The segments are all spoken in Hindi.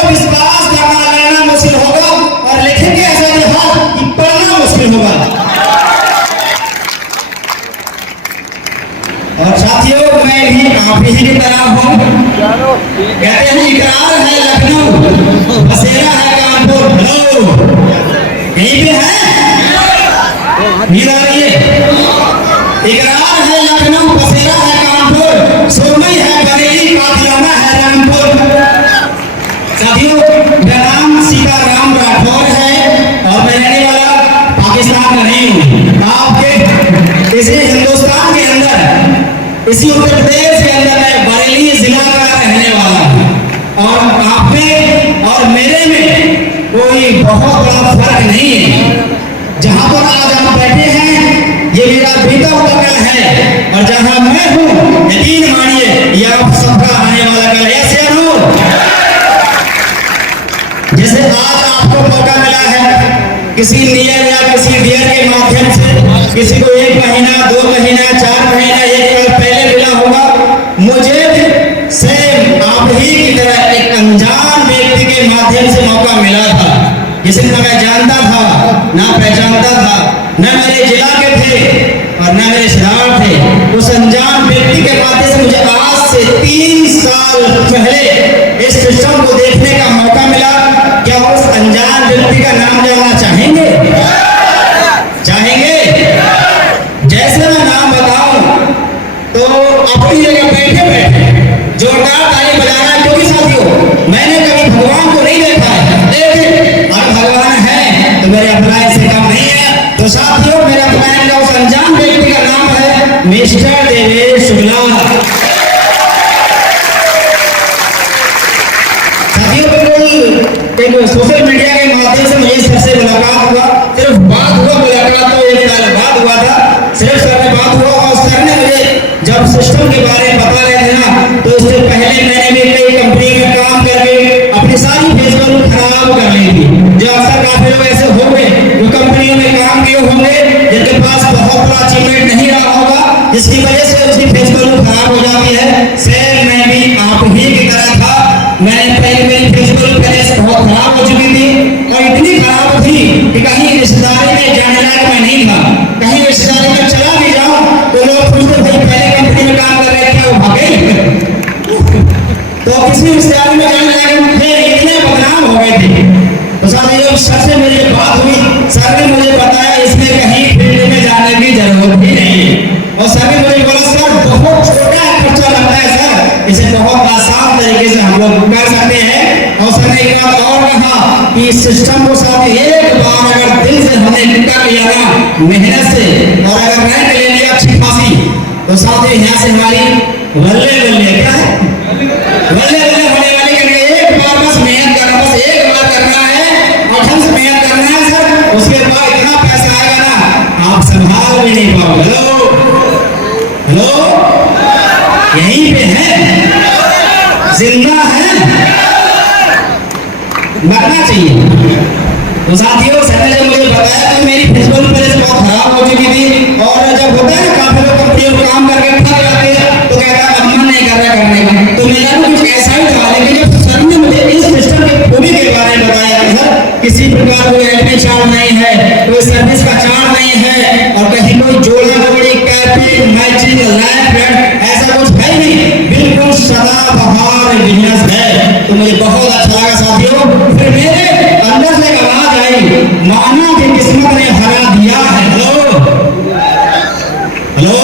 तो विश्वास करना लेना मुश्किल होगा और लिखेंगे ऐसा हाथ कि पढ़ना मुश्किल होगा। और साथियों मैं भी आप ही की तरह हूँ। कहते हैं इकरार है लखनऊ, बसेरा है कानपुर। हेलो, यहीं पे है नींद आ रही है। इकरार है लखनऊ, बसेरा है कानपुर, सुरमई है बरेली, कातिलाना है रामपुर। साथियों मेरा नाम सीताराम राठौर है और मैं रहने वाला पाकिस्तान का नहीं हूँ। आपके इसी हिंदुस्तान के अंदर, इसी उत्तर प्रदेश के अंदर मैं बरेली जिला का रहने वाला हूँ। और आप में और मेरे में कोई बहुत बड़ा फर्क नहीं है। जहां पर आज आप बैठे हैं ये मेरा बीता हुआ कल है, और जहां मैं हूं यकीन मानिए ये आप सबका आने वाला कल है। ऐसे हो जैसे आज आपको मौका मिला है किसी नियर या किसी डियर के माध्यम से, किसी को 1 महीना 2 महीना 4 महीना 1 साल पहले मिला होगा, मुझे सेम आप ही की तरह एक अनजान व्यक्ति के माध्यम से मौका मिला था, जिसे न मैं जानता था ना पहचानता था, न मेरे जिला के थे और न मेरे रिश्तेदार थे। उस अनजान व्यक्ति के माध्यम से मुझे आज से 3 साल पहले इस सिस्टम को देखने का मौका मिला। क्या उस अनजान व्यक्ति का नाम जानना चाहेंगे? चाहेंगे? जैसे मैं नाम बताऊं तो अपनी जगह बैठे बैठे जोरदार ताली बजाना, क्योंकि साथियों मैंने कभी भगवान को नहीं देखा है, और भगवान है तो मेरे अपलायन से कम नहीं है। तो साथियों मेरे अपलायन का उस अनजान व्यक्ति का नाम है मिस्टर देवेश शुक्ला। साथियों एक सोशल मीडिया के माध्यम से मुझे सर से मुलाकात हुआ, सिर्फ बात हुआ, मुलाकात तो 1 साल बाद हुआ था, सिर्फ सर में बात हुआ। और सर ने मुझे जब सिस्टम के बारे में बता रहे थे ना, तो इससे पहले मैंने भी कई कंपनी में काम करके अपनी सारी फेसबुक खराब कर ली थी। जो अक्सर काफी लोग ऐसे होंगे जो कंपनियों में काम किए होंगे, जिनके पास बहुत बड़ा अचीवमेंट नहीं रहा होगा, जिसकी वजह से उसकी फेसबुक खराब हो जाती है। सेम मैं भी आप ही की तरह था। मैंने पहले मेरी फेसबुक पहले से बहुत खराब हो चुकी थी, और इतनी खराब थी कि कहीं रिश्तेदारी में जाने लायक मैं नहीं था। कहीं रिश्तेदारी में चला भी जाऊं तो लोग पूछते भाई पहले कंपनी में काम कर रहे थे वो भागे। तो किसी रिश्तेदारी में जाने लायक थे, इतने बदनाम हो गए थे। तो साथियों सर से मेरी बात हुई, सर ने मुझे बताया इसमें कहीं फील्ड में जाने की जरूरत ही नहीं है। और सर ने मुझे बोला सर बहुत छोटा खर्चा लगता है सर, इसे बहुत आसान तरीके से हम लोग कर सकते हैं। और सर ने एक बात और कहा कि इस सिस्टम को साथ एक बार अगर दिल से हमने निकाल लिया ना मेहनत से, और अगर रैंक ले लिया अच्छी खासी, तो साथ ही यहाँ से हमारी बल्ले बल्ले क्या है बल्ले बल्ले होने वाली करनी। एक बार बस मेहनत करना, बस एक बार करना है और ढंग से मेहनत करना है सर, उसके बाद इतना पैसा आएगा ना आप संभाल भी नहीं पाओगे। हेलो हेलो, यहीं पे है, जिंदा है, मरना चाहिए। तो साथियों सर ने जब मुझे बताया तो मेरी फेसबुक पहले से बहुत खराब हो चुकी थी, और जब होता है ना काफी लोग कंपनियों में काम करके थक जाते हैं तो कहता है मन नहीं कर रहा करने का, तो मेरा भी कुछ ऐसा ही था। लेकिन जब सर ने मुझे इस सिस्टम की खूबी के बारे में बताया कि सर किसी प्रकार कोई एडमिट चार्ज नहीं है, कोई सर्विस का चार्ज नहीं है, और कहीं कोई जोड़ा जोड़ी कैपिंग मैचिंग लाइफ फ्रेंड ऐसा कुछ है नहीं, बिल्कुल सदाबहार बिजनेस है। तो मुझे बहुत अच्छा लगा साथियों। फिर मेरे अंदर से आवाज आई, माना कि किस्मत ने हरा दिया है। हेलो हेलो,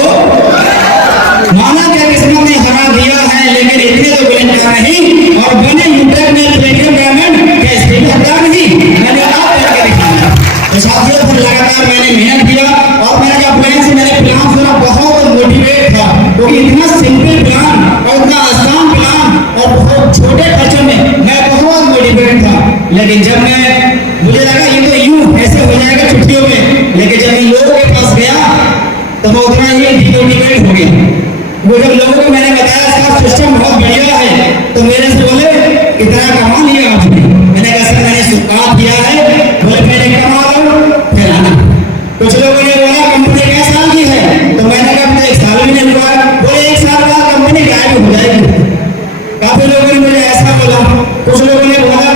माना क्या किस्मत ने हरा दिया है, लेकिन इतने तो गुलंजार नहीं और बने इंटरनेट प्रीमियम पेमेंट के स्थिति हटा नहीं, मैंने आप करके दिखाया। तो साथियों फिर लगातार मैंने मेहनत किया, और मैंने जब प्लान से मैंने प्लान सुना बहुत मोटिवेट था, क्योंकि इतना सिंपल प्लान और इतना आसान प्लान और बहुत छोटे खर्चे में मैं बहुत मोटिवेट था। लेकिन जब मैं मुझे लगा ये तो यूं ऐसे हो जाएगा छुट्टियों में, लेकिन जब इन लोगों के पास गया तो मैं उतना ही डिमोटिवेट हो गया। वो जब लोगों को मैंने बताया इसका सिस्टम बहुत बढ़िया है, तो मेरे से बोले कितना कमा लिया आपने? मैंने कहा सर मैंने शुरुआत किया है। बोले मैंने कमा लो फिर आना। कुछ लोगों ने बोला कंपनी क्या साल की है, तो मैंने कहा 1 साल भी नहीं हुआ। बोले 1 साल बाद कंपनी गायब हो जाएगी। काफी लोगों ने मुझे ऐसा बोला, कुछ लोगों ने बोला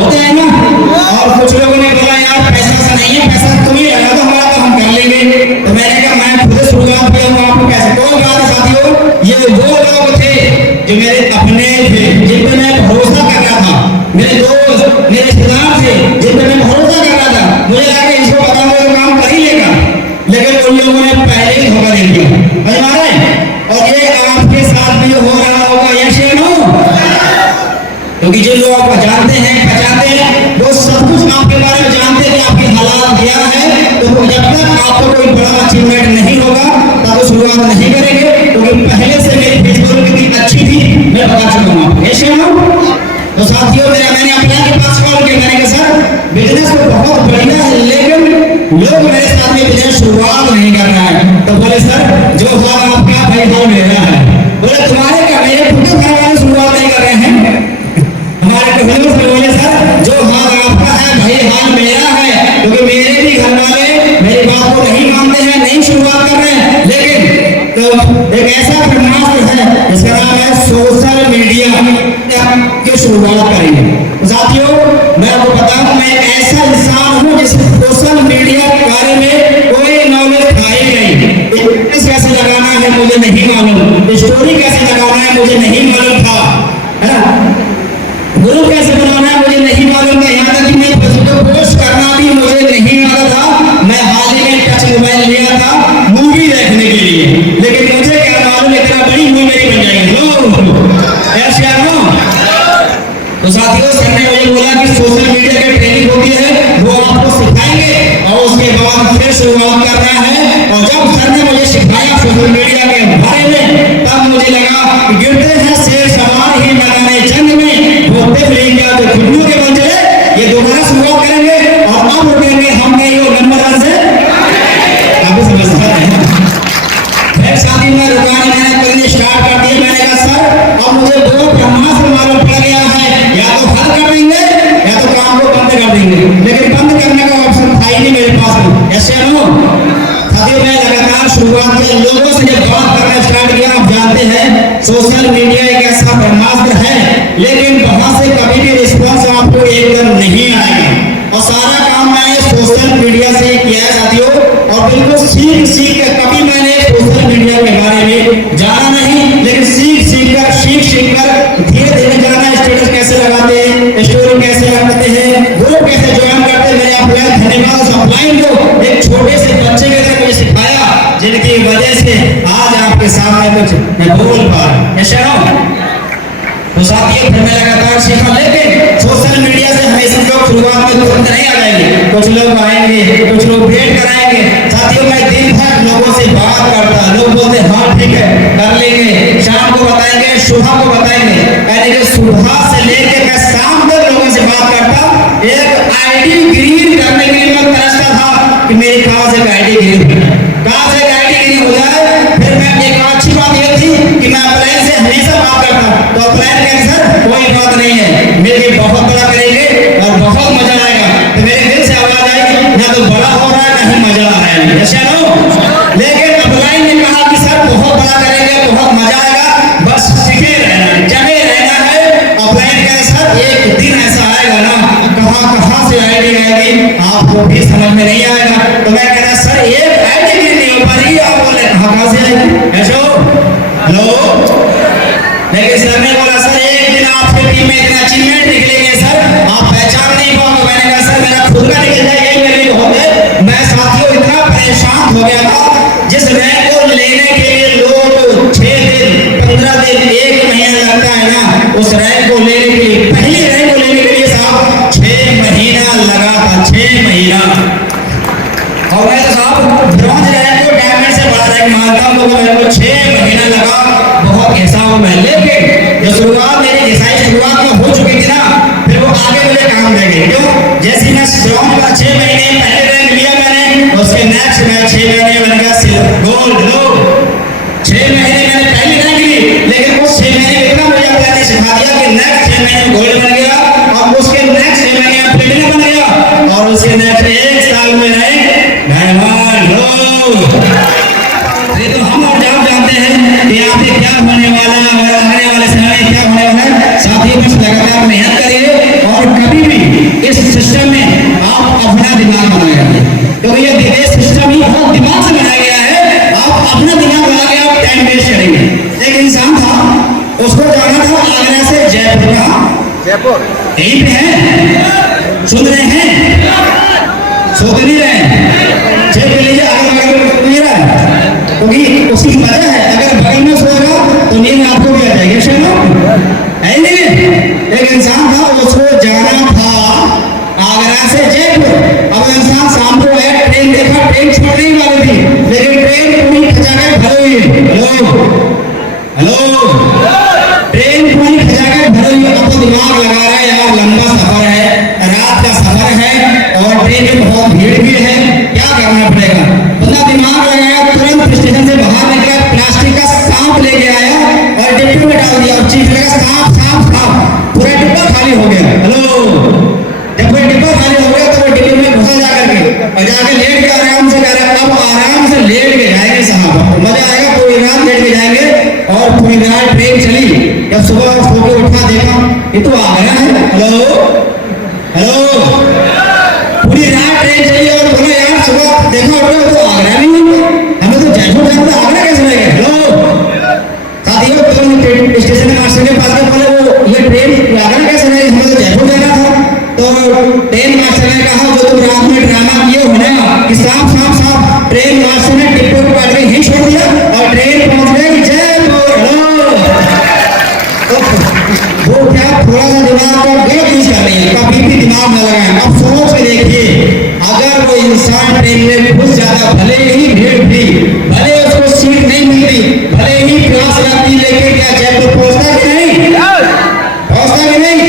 होते हैं ना। और कुछ लोगों ने बोला यार पैसा सा नहीं है, पैसा तुम ही लगा दो हमारा तो हम कर लेंगे। तो मैंने कहा मैं खुद शुरुआत किया हूँ, आपको पैसे कोई बात है साथियों। ये वो लोग थे जो मेरे अपने थे, जिन पर मैं भरोसा कर रहा था, मेरे दोस्त मेरे रिश्तेदार थे जिन पर मैं भरोसा कर रहा था। मुझे लगा कि इसको बताऊंगा तो काम कर ही लेगा, लेकिन उन लोगों ने पहले ही धोखा दे दिया हमारे। और ये आपके साथ भी हो रहा होगा, ये शेर हो, क्योंकि जो लोग आपको जानते हैं पहचानते हैं वो सब कुछ आपके बारे में जानते हैं कि आपके हालात क्या है। तो जब तक आपको कोई बड़ा अचीवमेंट नहीं होगा तब तो शुरुआत नहीं करेंगे, क्योंकि पहले से मेरी फेसबुक कितनी अच्छी थी मैं बता चुका हूँ। ये शेर हो। तो साथियों मैंने अपना के पास कॉल किया, मैंने कहा सर बिजनेस तो बहुत बढ़िया है लेकिन लोग मेरे साथ में बिजनेस शुरुआत नहीं कर रहा है। तो बोले सर जो हाल आपका भाई हाल मेरा है। बोले तुम्हारे क्या, मेरे खुद घर वाले शुरुआत नहीं कर रहे हैं। हमारे कबीलों से बोले सर जो हाल आपका है भाई हाल मेरा है, क्योंकि मेरे भी घर वाले मेरी बात को नहीं मानते हैं, नहीं शुरुआत कर रहे हैं। लेकिन तो एक ऐसा ब्रह्मास्त्र है जिसका नाम है सोशल मीडिया की शुरुआत करेंगे। तो साथियों मैं आपको बताऊं मैं एक ऐसा इंसान हूं जिस सोशल मीडिया के बारे में कोई नॉलेज था ही नहीं। कैसे लगाना है मुझे नहीं मालूम, स्टोरी कैसे लगाना है मुझे नहीं मालूम था, है ना, ग्रुप कैसे बनाना है मुझे नहीं मालूम था। यहाँ तक कि मैं फेसबुक पोस्ट करना भी मुझे नहीं आता था। मैं हाल ही में टच मोबाइल लिया था मूवी देखने के लिए, लेकिन मुझे क्या मालूम इतना बड़ी मूवी मेरी बन जाएगी। ऐसे तो साथियों सर ने मुझे बोला कि सोशल मीडिया की ट्रेनिंग होती है वो आपको सिखाएंगे और उसके बाद फिर शुरुआत करना है। और जब सर ने मुझे सिखाया सोशल मीडिया के बारे में तब मुझे लगा कि गिरते हैं शेर सवार ही मैदाने जंग में, होते फिरेंगे जो खुदियों के बन चले। ये दोबारा शुरुआत करेंगे और अब रुकेंगे हम नहीं वो नंबर 1 से आप समझते हैं। फिर शादी में रुकाने मैंने करने स्टार्ट कर दिया। मैंने कहा सर अब मुझे दो ब्रह्मास्त्र मालूम पड़ गया है, या तो हल कर देंगे या तो काम को बंद कर देंगे, लेकिन बंद करने का ऑप्शन था ही नहीं मेरे पास में। ऐसे हो साथियों मैं लगातार शुरुआत के लोगों से जब बात करना स्टार्ट किया, आप जानते हैं सोशल मीडिया एक ऐसा ब्रह्मास्त्र है लेकिन वहां से कभी भी रिस्पॉन्स आपको एकदम नहीं आएगा। और सारा काम मैंने सोशल मीडिया से किया है साथियों, और बिल्कुल सीख कर कभी मैंने सोशल मीडिया के बारे में जाना नहीं, लेकिन सीख कर धीरे धीरे जाना। स्टेटस कैसे लगाते हैं, स्टोरी कैसे लगाते हैं, ग्रुप कैसे ज्वाइन करते हैं। मैंने अपना धन्यवाद उस अपलाइन को एक छोटे से बच्चे के साथ मुझे सिखाया जिनकी वजह से आज आपके सामने कुछ मैं बोल पा रहा हूँ। ऐसा तो साथियों फिर मैं लगातार सीखा, लेकिन सोशल मीडिया से हमेशा लोग शुरुआत में तुरंत नहीं आ जाएंगे, कुछ लोग आएंगे कुछ लोग वेट कराएंगे। साथियों मैं दिन भर लोगों से बात करता, लोग बोलते हाँ ठीक है कर लेंगे, शाम को बताएंगे सुबह को बताएंगे। यानी कि सुबह से लेकर मैं शाम तक लोगों से बात करता। एक आईडी ग्रीन करने के लिए मैं तरसता था कि मेरी कहाँ से आईडी ग्रीन हो जाए। फिर मैं एक अच्छी बात यह थी कि मैं अपलाइन से हमेशा बात करता, तो अपलाइन कहें सर कोई बात नहीं है मेरे बहुत बड़ा करेंगे और बहुत मजा आएगा। तो मेरे दिल से आवाज आई ना तो बड़ा हो रहा है ना ही मजा आ रहा है, ऐसा नो। लेकिन अपलाइन ने कहा कि सर बहुत बड़ा करेंगे बहुत मजा आएगा, बस सीखे रहना जमे रहना है। अपलाइन कहे सर एक दिन ऐसा आएगा ना कहाँ से आईडी आएगी आपको भी समझ में नहीं आएगा। तो मैं कह रहा सर एक आईडी भी नहीं हो पा रही, आप बोले कहाँ से ऐसा लो। लेकिन सर ने बोला सर एक दिन आपके टीम में इतना अचीवमेंट निकलेंगे सर आप पहचान नहीं पाओगे। मैंने कहा सर मेरा खुद का निकल जाए यही मेरे लिए बहुत है। मैं साथियों इतना परेशान हो गया था, जिस रैंक को लेने के लिए लोग 6 दिन 15 दिन 1 महीना लगता है ना, उस रैंक को लेने के लिए पहली रैंक को लेने के लिए साहब 6 महीना लगा था, 6 महीना। और मैं तो साहब ब्रॉन्ज रैंक को डायमंड से बड़ा रैंक मानता हूँ, तो मेरे को 6 महीना लगा, बहुत ऐसा हूँ मैं। लेकिन जो शुरुआत मेरी जैसा शुरुआत में हो चुकी थी ना, फिर वो आगे मुझे काम देंगे। क्यों? जैसे मैं ब्रॉन्ज का 6 महीने पहले रैंक लिया मैंने, उसके नेक्स्ट मैं 6 महीने बन गया सिल्वर गोल्ड। लो 6 महीने मैंने पहली रैंक ली, लेकिन उस 6 महीने में इतना मुझे अपने सिखा दिया कि नेक्स्ट 6 महीने गोल्ड बन गया, और उसके नेक्स्ट 6 महीने में प्लेटिनम बन गया, और उसके नेक्स्ट 1 साल में रैंक डायमंड। ये तो हम और आप जानते हैं कि यहाँ पे क्या होने वाला है और आने वाले समय में क्या होने वाला है। साथ ही बस लगातार मेहनत करिए और कभी भी इंसान था, उसको जाना था आगरा से जयपुर। जयपुर यहीं पे है, सुन रहे हैं? सो तो नहीं रहे? चेक कर लीजिए अगल बगल नहीं रहा है, क्योंकि उसकी वजह है, अगर बगल में सोएगा तो नींद आपको भी आ जाएगी। सुनो है नहीं, एक इंसान था, उसको जाना था आगरा से जयपुर। अब इंसान शाम को आया, ट्रेन देखा, ट्रेन छोड़ने ही वाली थी, लेकिन ट्रेन पूरी खचा के भरी हुई है। हेलो हेलो, ट्रेन पूरी खचा के भरी हुई है। अब तो दिमाग लगा रहा है यार, लंबा सफर है, रात का सफर है और ट्रेन में बहुत भीड़ भी है, क्या करना पड़ेगा। बंदा दिमाग लगाया, तुरंत स्टेशन से बाहर निकला, प्लास्टिक का सांप लेके आया और डिब्बे में डाल दिया। और चीख लगा सांप सांप सांप, पूरा डिब्बा खाली हो गया। हेलो, जब वो डिब्बा खाली हो गया तो वो डिब्बे में घुसा जाकर के और जाके लेट के आराम से कह रहा है, अब आराम से लेट के जाएंगे साहब, मजा आएगा, पूरी रात लेट के जाएंगे। और पूरी रात ट्रेन चली, जब सुबह सो के उठा देखा ये तो आगरा है। हेलो हेलो, पूरी रात ट्रेन चली और बोला यार सुबह देखा उठा तो आगरा नहीं है, हमें तो जयपुर जाना था, आगरा कैसे रहेगा। हेलो साथियों, तुम स्टेशन मास्टर के पास में बोले वो ये ट्रेन आगरा कैसे रहेगी, हमें तो जयपुर जाना था। तो ट्रेन मास्टर ने कहा जो तुम रात में ड्रामा किए हो ना कि सांप सांप सांप, ट्रेन मास्टर ने डिब्बे को काट के ही छोड़ दिया और ट्रेन पहुंच गई जयपुर। वो क्या थोड़ा सा दिमाग का गलत यूज कर रही है, कभी भी दिमाग न लगाएं। अब सोच के देखिए, अगर वो इंसान ट्रेन में घुस जाता, भले ही भीड़ थी, भले उसको सीट नहीं मिलती, भले ही प्यास लगती, लेकिन क्या जयपुर पहुंचता कि नहीं? पहुंचता कि नहीं?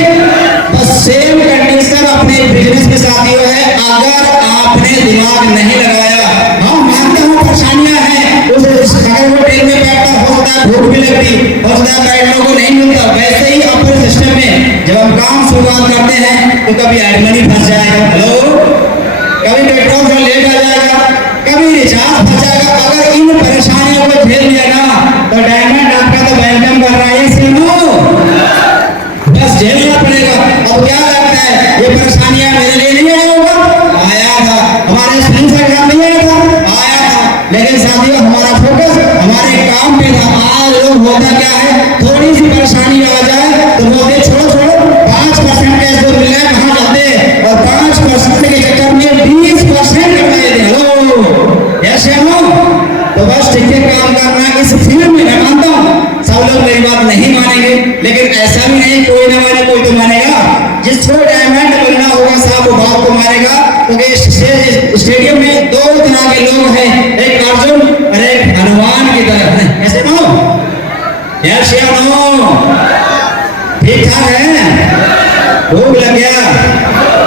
बस सेम कंडीशन अपने बिजनेस के साथ ही है। अगर आपने दिमाग नहीं लगाया, हम मानते हैं परेशानियां हैं, अगर वो ट्रेन में बैठता, हो सकता है भूख भी लगती, हो सकता है बैठने को नहीं मिलता। वैसे ही अपने सिस्टम में जब हम काम शुरुआत करते हैं तो कभी एडमनी फंस जाएगा, हेलो, कभी पेट्रोल से लेट आ जाएगा, कभी रिचार्ज फंस जाएगा। अगर इन परेशानियों को झेल लिया ना तो डायमंड आपका तो वेलकम कर रहा है, बस झेलना पड़ेगा। अब क्या लगता है ये परेशानियां मेरे लिए नहीं आया होगा? आया था, हमारे स्पॉन्सर का नहीं आया था, आया था, लेकिन साथियों हमारा फोकस हमारे काम पे था। आज लोग होता क्या है, थोड़ी सी परेशानी आ जाए तो बोलते छोड़ो छोड़ो, 5% कैसे तो मिल रहा है, कहाँ जाते, और 5% के चक्कर में 20% कमाए थे। हेलो ऐसे हो तो बस ठीक है काम करना। इस फील्ड में मैं मानता हूँ सब लोग मेरी बात नहीं मानेंगे, लेकिन ऐसा भी नहीं कोई ना माने, कोई तो मानेगा। जिसको डायमंड बनना होगा साहब वो बात को मानेगा, क्योंकि स्टेडियम में दो तरह के लोग हैं, एक अर्जुन और एक हनुमान की तरह है। ऐसे ना हो यार, ठीक ठाक है, भूख लग गया,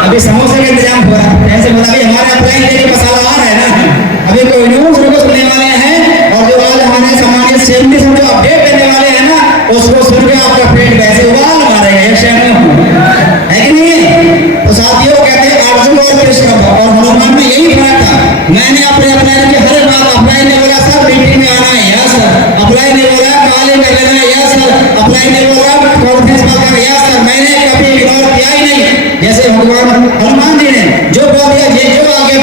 अभी समोसे का इंतजाम हो रहा है। ऐसे बता हमारे अप्लाई के लिए मसाला आ रहा है ना, अभी कोई न्यूज सुनने वाले हैं और जो आज हमारे सामान्य सेमली से जो अपडेट करने वाले हैं ना, उसको सुन के आपका पेट वैसे उबाल मारेगा, है कि नहीं? तो साथियों कहते हैं अर्जुन और कृष्ण और हनुमान में यही फर्क था। मैंने अपने अप्लाई की हर बात, अप्लाई ने बोला सर मीटिंग में आना है, यस सर, अप्लाई ने बोला काले में लेना है, यस सर, अप्लाई ने बोला कॉन्फ्रेंस में करना, यस सर, मैंने कभी इग्नोर किया ही नहीं। जैसे भगवान हनुमान जी ने जो बोल दिया, ये जो आगे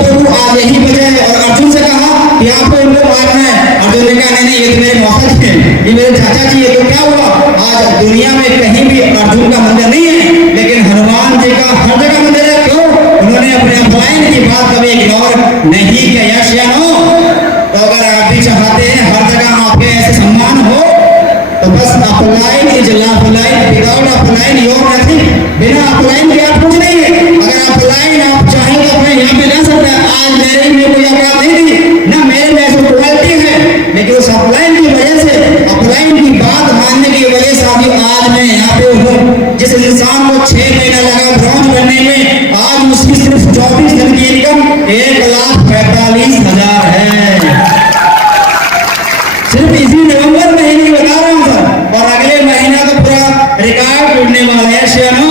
प्रभु आज यही वजह है। और अर्जुन से कहा कि आपको इनको मारना है, अर्जुन ने कहा नहीं ये तो मेरे मौसा जी हैं, ये मेरे चाचा जी है। तो क्या हुआ, आज दुनिया में कहीं भी अर्जुन का मंदिर नहीं है, लेकिन हनुमान जी का हर जगह मंदिर है। क्यों? उन्होंने अपने अपलाइन की बात कभी इग्नोर नहीं किया, यस या नो? तो अगर आप भी चाहते हैं हर जगह आपके ऐसे सम्मान हो तो बस upline is line, without upline you are nothing. बिना अपलाइन के आप कुछ नहीं है। अगर अपलाइन आप चाहें तो अपने यहाँ पे रह सकते हैं। आज मेरे में कोई अपराध नहीं थी ना, मेरे में ऐसी क्वालिटी है, लेकिन उस अपलाइन की वजह से, अपलाइन की बात मानने की वजह से अभी आज मैं यहाँ पे हूँ। जिस इंसान को 6 महीना लगा ब्रॉन्ज बनने में, आज उसकी सिर्फ 24 दिन की इनकम 1,45,000 है। सिर्फ इसी नवंबर महीने की बता रहा हूँ सर, और अगले महीना तो पूरा रिकॉर्ड टूटने वाला है शेनो,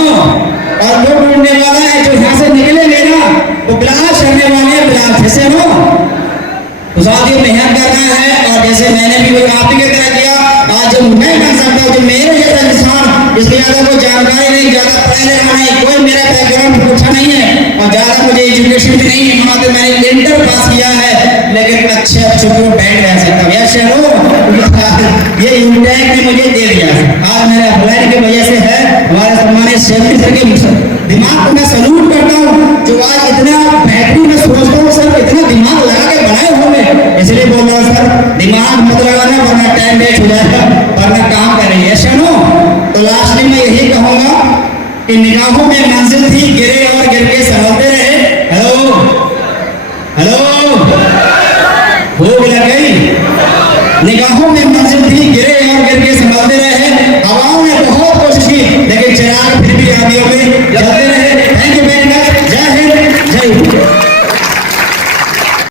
और वो टूटने वाला है जो यहाँ से निकलेंगे ना वो ब्लास्ट करने वाले हैं, ब्लास्ट ऐसे हो। तो साथियों मेहनत करना है, और जैसे मैंने भी आप ही की तरह किया, आज जो मैं कर सकता हूँ, जो मेरे जैसा इंसान जिसकी ज्यादा कोई जानकारी नहीं, ज्यादा पढ़ा लिखा नहीं, कोई मेरा बैकग्राउंड अच्छा नहीं है और ज्यादा मुझे एजुकेशन भी नहीं है, वहां तो मैंने इंटर पास किया है, लेकिन अच्छे अच्छे को बैठ रह सकता हूँ। यस मुझे दे दिया। आज मेरे अप्लाई की वजह से है, हमारे सम्मानित शेखी सर के दिमाग को मैं सैल्यूट करता हूँ जो आज इतना बेहतरीन, मैं सोचता हूँ सर इतना दिमाग लगा के बनाए होंगे, इसलिए बोल रहा हूँ सर दिमाग मत लगाना वरना टाइम वेस्ट हो जाएगा, वरना काम करेंगे सुनो। तो लास्ट में मैं यही कहूँगा कि निगाहों में मंजिल थी, गिरे और गिर के संभलते रहे। हेलो हेलो, भूख लग गई? निगाहों में मंजिल थी, गिरे और गिर के संभलते रहे। हवाओं ने बहुत